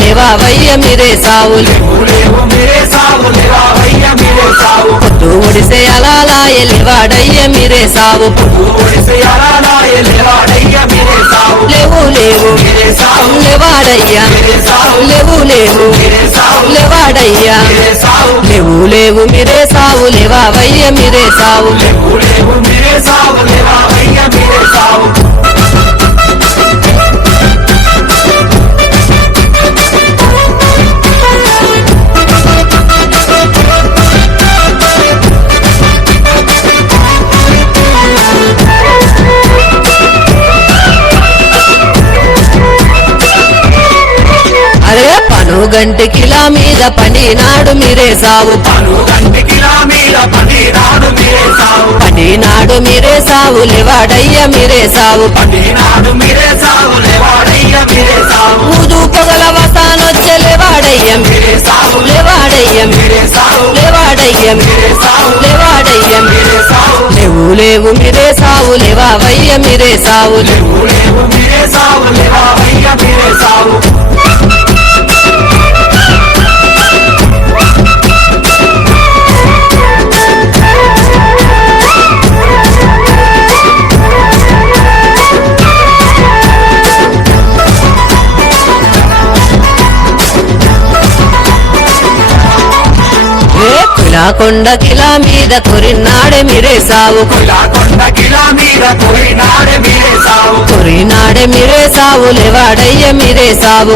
లేవావయ్య మీరే సావులు పొద్దు ఒడిసే అలాలాయ లేవాడయ్య మీరే సావు లేవు లేవు లేవాడయ్యా లేవు లేవు లేవాడయ్యా లేవు లేవు మీరే సావు లేవావయ్య మీరే సావు గంటికిలా మీద పడినాడు మీరే సావు పడినాడు మీరే సావు లేవాడయ్య మీరే సావు ఊదు పొగల వసానొచ్చే లేవాడయ్య లేవాడయ్య లేవాడయ్య లేవాడయ్య లేవు లేవు మీరే సావు లేవావయ్య మీరే సావు కొండ కిలా మీద కొరినాడే మీరే సావు కొరినాడే మీరే సావు లేవాడయ్య మీరే సావు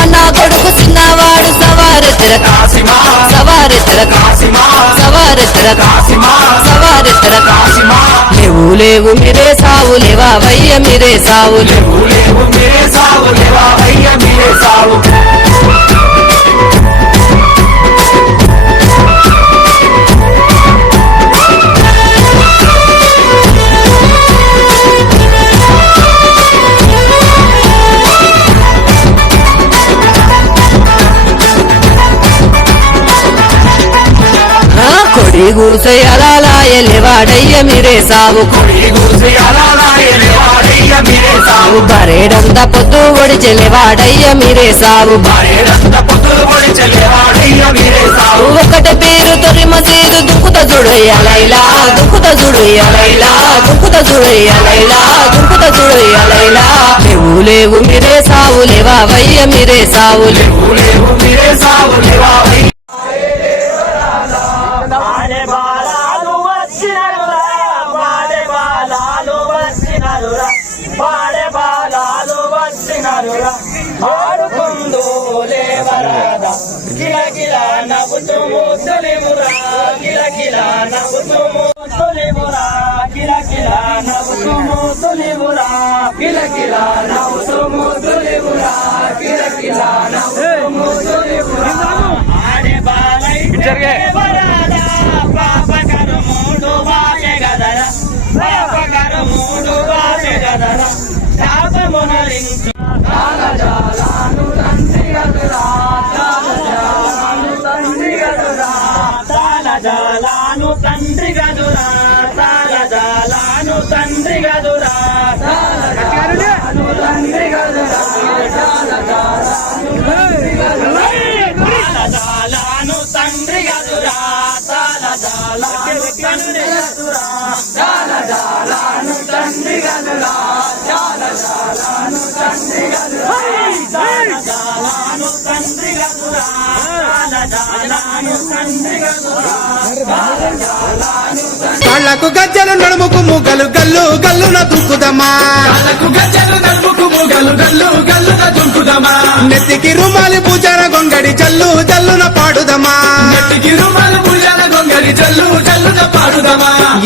అన్న కొడుకు చిన్నవాడు సవారెత్తర లేవు లేవు మీరే సావు లేవావయ్య మీరే సావు గూసే అలాలాయ లేవాడయ్య మీరే సావు బరేడంత పొద్దు ఒడిచె లేవాడయ్య మీరే సావు ఒకటి పేరు తొలి మసీదు దుక్కుత జుడయ్య లైలా దుక్కుత జుడయ్య లైలా దుక్కుత జుడయ్య లైలా దుక్కుత జుడయ్య లైలా లేవు లేవు మీరే సావు లేవావయ్య మీరే సావు జాలాను తండ్రి గదురా తాల జాలాను తండ్రి గదురా జాలాను తండ్రి గదురా జాలాను తండ్రి గదురా తాల జాలాను తండ్రి గదురా జాలాను తండ్రి గదురా జాలాను తండ్రి గదురా జాలాను తండ్రి గదురా జాలాను తండ్రి గదురా కాళ్ళకు గజ్జలు నడుముకు మూగలు గల్లు గల్లున దుక్కుదమా నెత్తికి రుమాలి పూజార గొంగడి జల్లు జల్లున పాడుదమా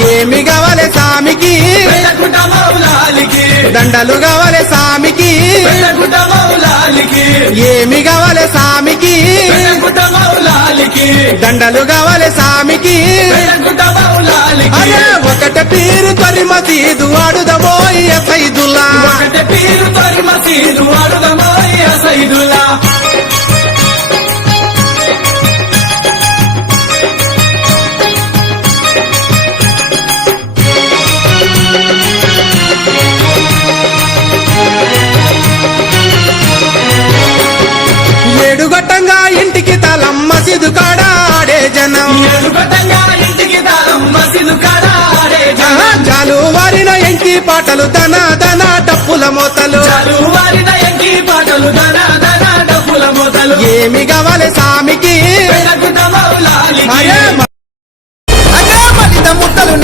ఏమి కావాలి సామికి దండలు కావాలి సామికి ఏమి కావాలి సామికి దండలు కావాలి సామికి అరే ఒకట పీరు తొరి మసీదు ఆడుదమోయ సైదుల్లా జనం ఎడుగొట్టంగా ఇంటికి దారం మసిలు కాడ ఆడే జనం జాలు వారిన ఎంకి పాటలు దన దన డప్పుల మోతలు చాలు వారిన ఎంకి పాటలు దన దన డప్పుల మోతలు ఏమి కావాలి సామికి పెద్దగుంట మౌలాలికి అదే మలిత ముద్దలు